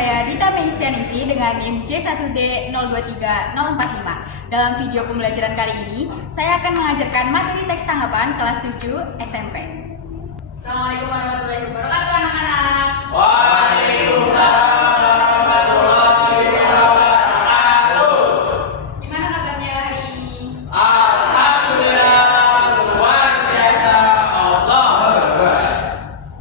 saya Dita Meistianisi dengan NIM J1D023045. Dalam video pembelajaran kali ini, saya akan mengajarkan materi teks tanggapan kelas 7 SMP. Assalamualaikum warahmatullahi wabarakatuh anak-anak. Waalaikumsalam warahmatullahi wabarakatuh. Gimana kabarnya hari ini? Alhamdulillah, luar biasa, Allah Akbar.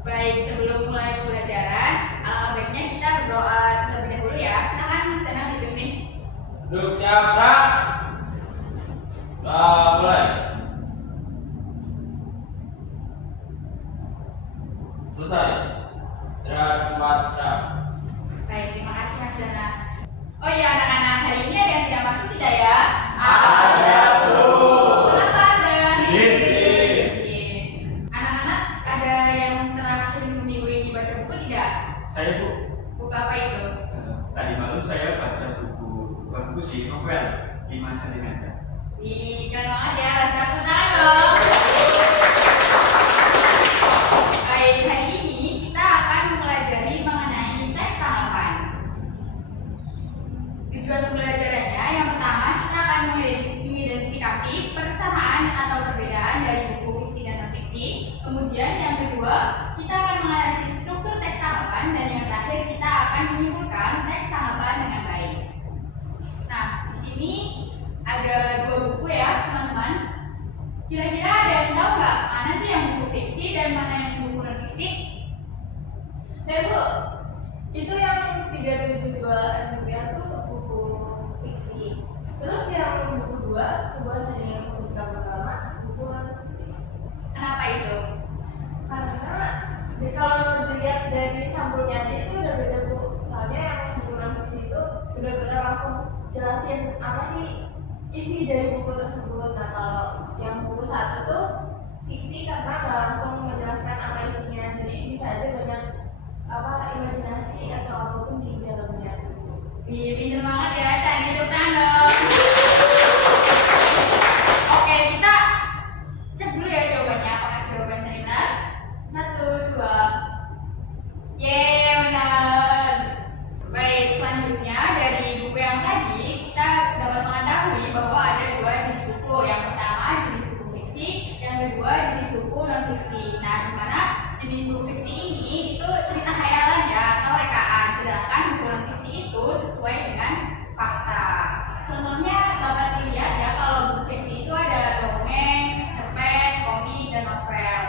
Baik, sebelum mulai pembelajaran, baiknya kita berdoa terlebih dahulu ya. Silakan Mas Danang dipimpin. Duduk siapa? Mulai. Selesai. Baca. Baik, terima kasih Mas Danang. Oh iya anak-anak, hari ini ada yang tidak masuk tidak ya? Ada, Bu. Kenapa ada? Izin. Anak-anak, ada yang terakhir minggu ini baca buku tidak? Saya Bu, Buku apa itu? tadi malam saya baca bukan buku sih, novel 5 cm. Wih, keren banget ya, rasa senang dong. Baik, hari ini kita akan mempelajari mengenai teks tanggapan. Tujuan pembelajarannya, yang pertama kita akan mengidentifikasi persamaan atau perbedaan dari buku fiksi dan non-fiksi. Kemudian yang kedua, kita akan menganalisis struktur teks tanggapan, dan yang terakhir kita akan menyimpulkan teks tanggapan dengan baik. Nah, di sini ada dua buku ya teman-teman. Kira-kira ada yang tahu nggak mana sih yang buku fiksi dan mana yang buku non-fiksi? Saya Bu, itu yang 372 rupiah tuh buku fiksi. Terus yang buku 2, sebuah seni yang bersikap lama, buku non fiksi. Kenapa itu? Karena kalau dilihat dari sampulnya aja itu udah beda Bu. Soalnya yang buku non fiksi itu benar-benar langsung jelasin apa sih isi dari buku tersebut. Nah kalau yang buku 1 tuh fiksi karena nggak langsung menjelaskan apa isinya, jadi bisa aja banyak imajinasi atau apapun di dalamnya. Wih, pinter banget ya, cari tepuk tangan dong. Oke, kita cek dulu ya jawabannya. Apakah jawaban saya benar? 1, 2. Yeay, benar. Baik, selanjutnya dari buku yang tadi kita dapat mengetahui bahwa ada dua jenis buku. Yang pertama jenis buku fiksi, yang kedua jenis buku non fiksi. Nah, di mana jenis buku fiksi ini itu cerita khayalan ya atau rekaan, sedangkan buku non fiksi itu sesuai dengan fakta. Contohnya dapat dilihat ya, kalau buku fiksi itu ada dongeng, cerpen, komik, dan novel.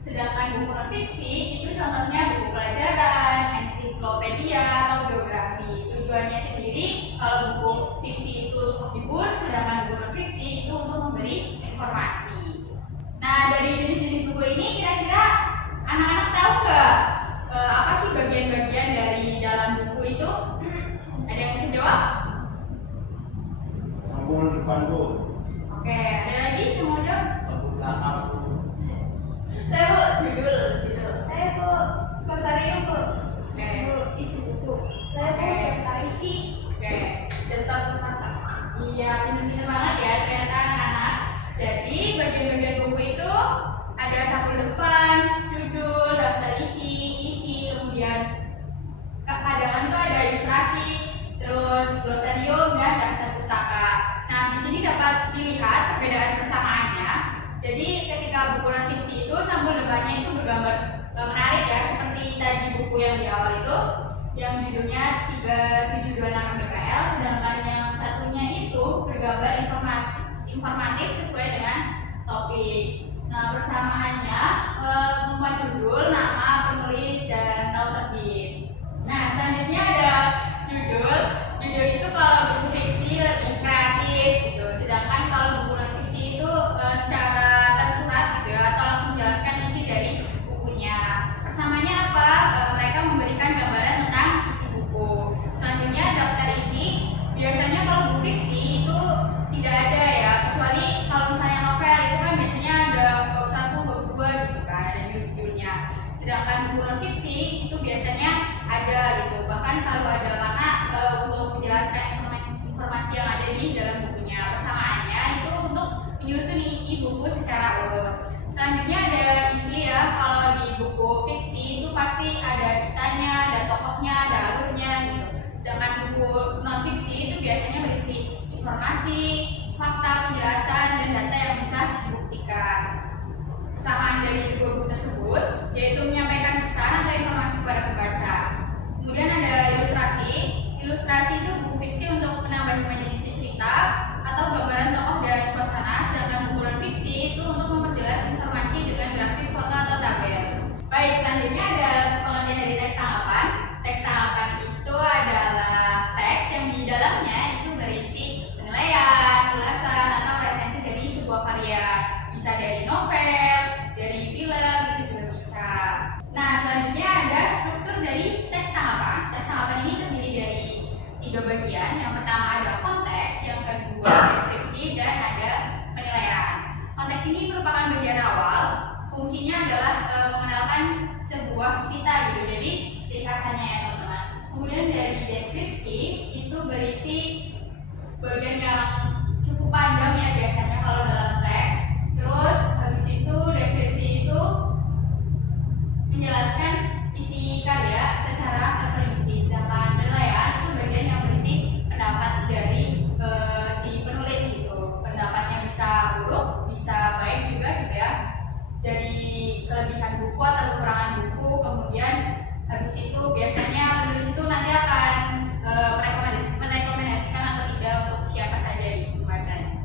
Sedangkan buku non fiksi itu contohnya buku pelajaran, ensiklopedia, atau biografi. Tujuannya sendiri, kalau buku fiksi itu untuk menghibur, sedangkan buku non fiksi itu untuk memberi informasi. Nah, dari jenis-jenis buku ini kira-kira anak-anak tahu nggak apa sih bagian-bagian dari dalam buku itu? Ada yang bisa jawab? Sambungan depan Bu. Oke, ada lagi yang mau jawab? Sambung belakang. Saya Bu, judul. Saya Bu, Pasarium Bu. Oke. Bu, isi buku. Saya Bu, daftar isi. Oke. Daftar pustaka. Iya, pinter banget ya ternyata anak-anak. Jadi bagian-bagian buku itu ada sampul depan, judul, daftar isi, kemudian kepadangan tuh ada ilustrasi, terus glosarium dan daftar pustaka. Nah, di sini dapat dilihat perbedaan persamaannya. Jadi ketika buku non fiksi itu sampul depannya itu bergambar menarik ya, seperti tadi buku yang di awal itu yang judulnya 3726 MBPL, sedangkan yang satunya itu bergambar informatif sesuai dengan topik. Nah, persamaannya memuat judul, nama, penulis, dan tahun terbit. Nah, selanjutnya ada judul. Judul itu kalau buku fiksi lebih kreatif gitu, sedangkan kalau buku non fiksi itu secara tersurat gitu ya, atau langsung menjelaskan isi dari bukunya. Persamaannya apa? Mereka memberikan gambaran tentang isi buku. Selanjutnya daftar isi. Biasanya kalau buku fiksi itu tidak ada ya, kecuali kalau misalnya novel itu kan biasanya ada bab 1, bab 2 gitu kan, ada judul-judulnya. Sedangkan buku non fiksi itu biasanya ada gitu, bahkan selalu ada karena untuk menjelaskan informasi yang ada di dalam bukunya. Persamaannya itu untuk menyusun isi buku secara urut. Selanjutnya ada isi ya, kalau di buku fiksi itu pasti ada ceritanya, ada tokohnya, ada alurnya gitu. fiksi itu biasanya berisi informasi, fakta, penjelasan, dan data yang bisa dibuktikan. Kesamaan dari dua buku tersebut yaitu menyampaikan pesan atau informasi kepada pembaca. Kemudian ada ilustrasi. Ilustrasi itu buku fiksi untuk menambah imajinasi cerita atau gambaran tokoh dan suasana, sedangkan buku non fiksi itu untuk memperjelas informasi dengan grafik, foto, atau tabel. Baik, selanjutnya ada pengertian dari teks tanggapan. Teks tanggapan itu adalah teks yang di dalamnya itu berisi penilaian, ulasan, atau resensi dari sebuah karya. Bisa dari novel, dari film, itu juga bisa. Nah, selanjutnya ada struktur dari teks tanggapan. Teks tanggapan ini terdiri dari 3 bagian. Yang pertama ada konteks, yang kedua deskripsi, dan ada penilaian. Konteks ini merupakan bagian awal. Fungsinya adalah mengenalkan sebuah cerita gitu. Jadi ringkasannya ya teman-teman. Kemudian dari deskripsi itu berisi bagian yang cukup panjang ya biasanya kalau dalam teks. Terus habis itu deskripsi itu menjelaskan isi karya secara terperinci. Sedangkan penilaian itu bagian yang berisi pendapat dari si penulis gitu. Pendapatnya bisa buruk, bisa baik juga gitu ya. Dari kelebihan buku atau kekurangan buku. Kemudian habis itu biasanya penulis itu nanti akan merekomendasikan atau tidak untuk siapa saja di pembacanya.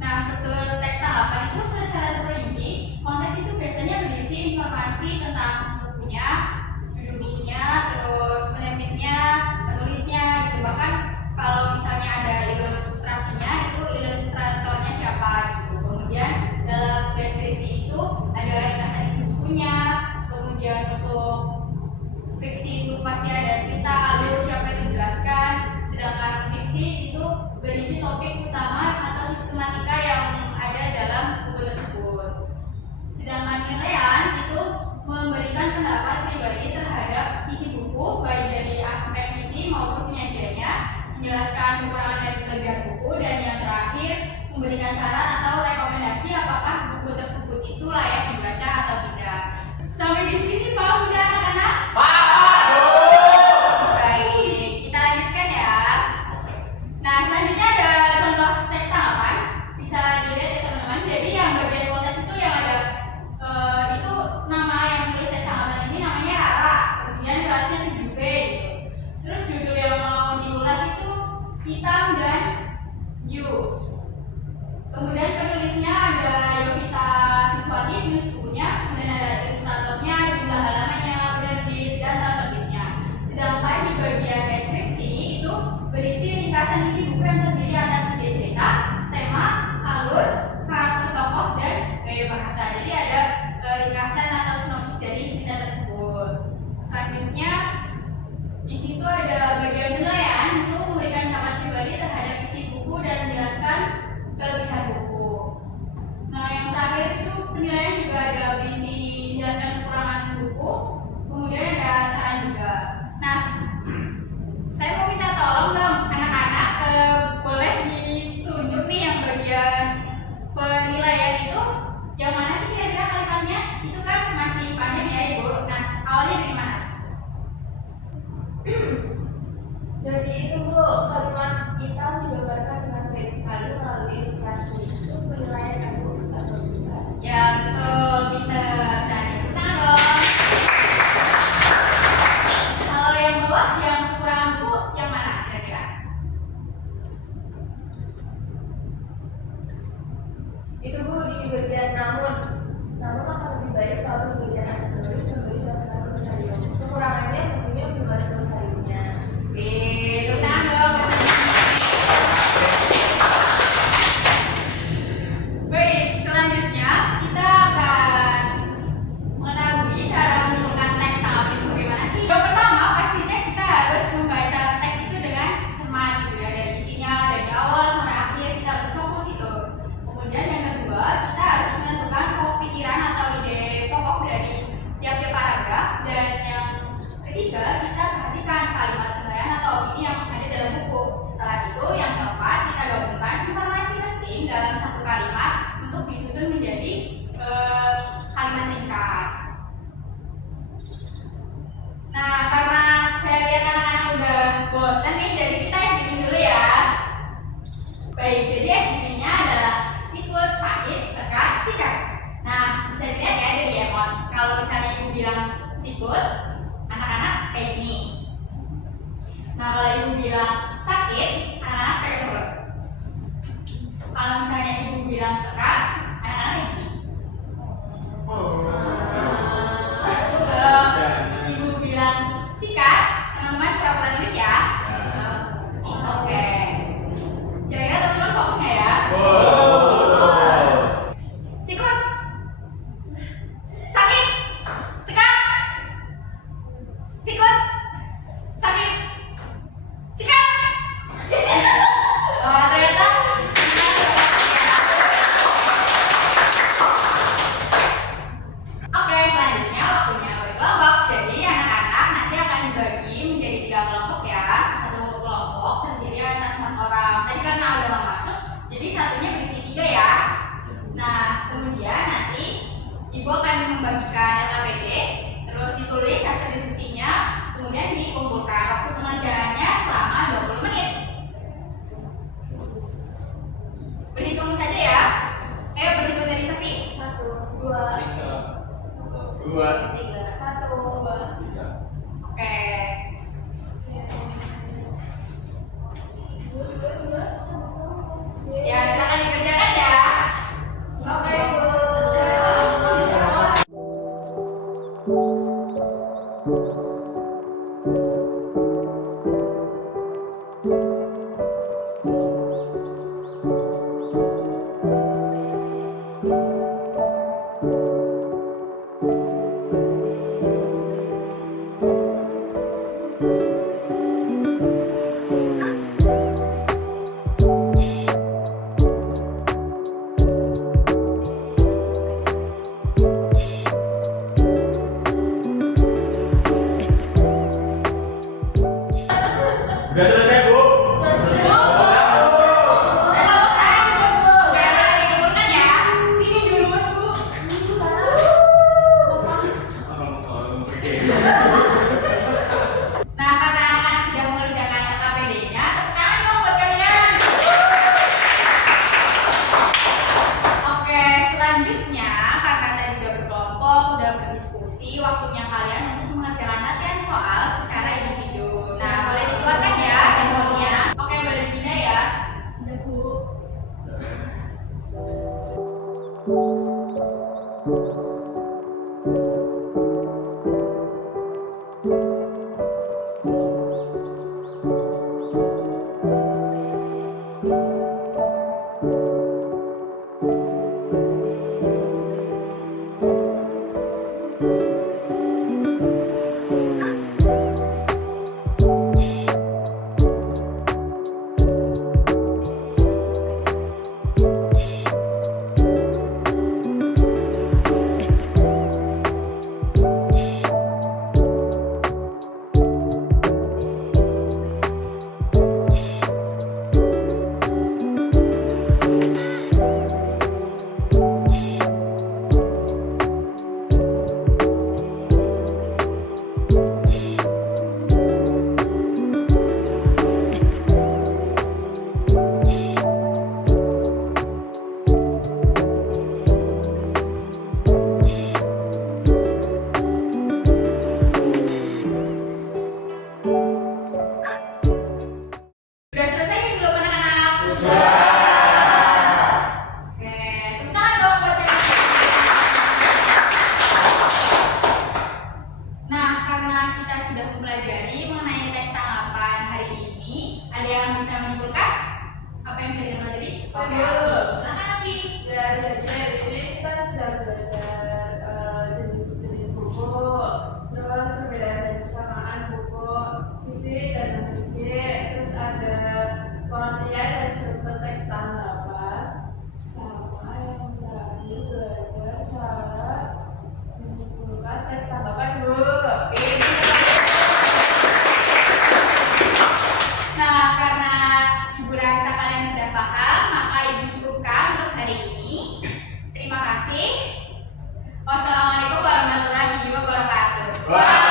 Nah, struktur teks tanggapan itu secara terperinci. Konteks itu biasanya berisi informasi tentang bukunya, judul bukunya, terus penerbitnya, penulisnya gitu. Bahkan kalau misalnya ada ilustrasinya, itu ilustratornya siapa gitu. Kemudian dalam deskripsi itu ada ringkasan isi bukunya. Kemudian untuk fiksi itu pasti ada cerita, alur, siapa itu dijelaskan. Sedangkan fiksi itu berisi topik utama atau sistematika yang ada dalam buku tersebut. Sedangkan penilaian itu memberikan pendapat pribadi terhadap isi buku, baik dari aspek isi maupun penyajiannya, menjelaskan kekurangan dan kelebihan buku, dan yang terakhir memberikan saran atau rekomendasi apakah buku tersebut itu layak dibaca atau tidak. Sampai di sini paham udah anak-anak? Baik, kita lanjutkan ya. Nah, selanjutnya ada contoh teks tanggapan. Bisa dilihat ya teman-teman. Jadi yang bagian konteks itu yang ada itu nama yang menulis teks tanggapan ini namanya Rara. Kemudian kelasnya 7B gitu. Terus judul yang mau diulas itu Hitam dan You. Kemudian penulisnya ada Yovita Siswati, penulis bukunya. Kemudian ada ilustratornya, jumlah halamannya, penerbit, dan tanggal terbitnya. Sedangkan di bagian deskripsi itu berisi ringkasan isi buku yang terdiri atas ide cerita, tema, alur, karakter tokoh, dan gaya bahasa. Jadi ada ringkasan atau sinopsis dari cerita tersebut. Selanjutnya di situ ada bagian penilaian, itu memberikan pendapat pribadi terhadap isi buku dan menjelaskan kelebihan buku. Nah, yang terakhir itu penilaian juga ada berisi menjelaskan kekurangan buku, kemudian ada saran juga. Nah, saya mau minta tolong dong anak-anak, boleh ditunjuk nih yang bagian penilaian itu yang mana sih kira-kira kalimatnya? Itu kan masih panjang ya Ibu. Nah, awalnya dari mana? Dari itu Bu, kalimat hitam digambarkan dengan baik sekali melalui ilustrasi. Itu penilaian kan Bu atau bukan? Ya betul, pinter. Jadi tepuk tangan dong. Kalau yang bawah yang kekurangan buku yang mana kira-kira? Itu Bu di bagian namun akan lebih baik kalau di bagian akhir penulis memberi daftar glosarium. Kekurangannya tentunya belum ada glosariumnya. Tepuk tangan dong. Baik, selanjutnya kita akan mengetahui cara menentukan teks tanggapan itu bagaimana sih. Yang pertama pastinya kita harus membaca teks itu dengan cermat gitu ya, dari isinya dari awal sampai akhir kita harus fokus itu. Kemudian yang kedua kita harus menentukan pokok pikiran atau ide pokok dari tiap-tiap paragraf, dan yang ketiga kita perhatikan kalimat penilaian atau opini yang ada dalam buku. Setelah itu yang keempat kita gabungkan informasi penting dalam satu kalimat untuk disusun menjadi kalimat ringkas. kalau misalnya ibu bilang sikut, anak-anak kayak gini. Nah, kalau ibu bilang sakit, anak-anak pakai mulut. Kalau misalnya ibu bilang sekat, anak-anak kayak gini. Kalau ibu bilang sikat, teman-teman pura-pura nulis ya. Oke. Kira-kira teman-teman fokusnya ya. Sikut, sakit, sekat, sikut, sakit, sikat. Oh, ternyata Oke, selanjutnya waktunya berkelompok. Jadi anak-anak nanti akan dibagi menjadi 3 kelompok ya. Satu kelompok terdiri atas 4 orang. Tadi karena ada yang masuk, jadi satunya berisi 3 ya. Nah, kemudian nanti ibu akan membagikan LKPD, terus ditulis hasil diskusinya, kemudian dikumpulkan. Waktu pengerjaannya selama 20 menit. Berhitung saja ya. Berhitung dari Sofi. 1, 2, 2, 3, 1, 2. 3. Oke. Ya, silakan dikerjakan ya. Oke, Bu. Udah selesai, Bu? Oke, boleh dikumpulkan ya. Sini dulu, Mas, Bu. Nah, karena anak-anak sudah mengerjakan LKPD-nya, tepuk tangan dong buat kalian. Oke, selanjutnya karena tadi udah berkelompok, udah berdiskusi, waktunya kalian untuk mengerjakan latihan soal secara individu. Nah, boleh dikeluarkan ya handphonenya. Oke, boleh dipindah ya. Udah, Bu. Udah selesai belum anak-anak? Oke, tepuk tangan dong buat kalian. Nah, karena kita sudah mempelajari mengenai teks tanggapan hari ini, ada yang bisa menyimpulkan apa yang sudah dipelajari? Oke, silakan Afi. Ya, jadi ini kita sudah belajar jenis-jenis buku, terus perbedaan dan persamaan buku fisik dan non fisik, terus ada pengertian dan struktur teks tanggapan, sama yang terakhir belajar cara menyimpulkan teks tanggapan, Bu. Nah, karena Ibu rasa kalian sudah paham, maka Ibu cukupkan untuk hari ini. Terima kasih. Wassalamualaikum warahmatullahi wabarakatuh.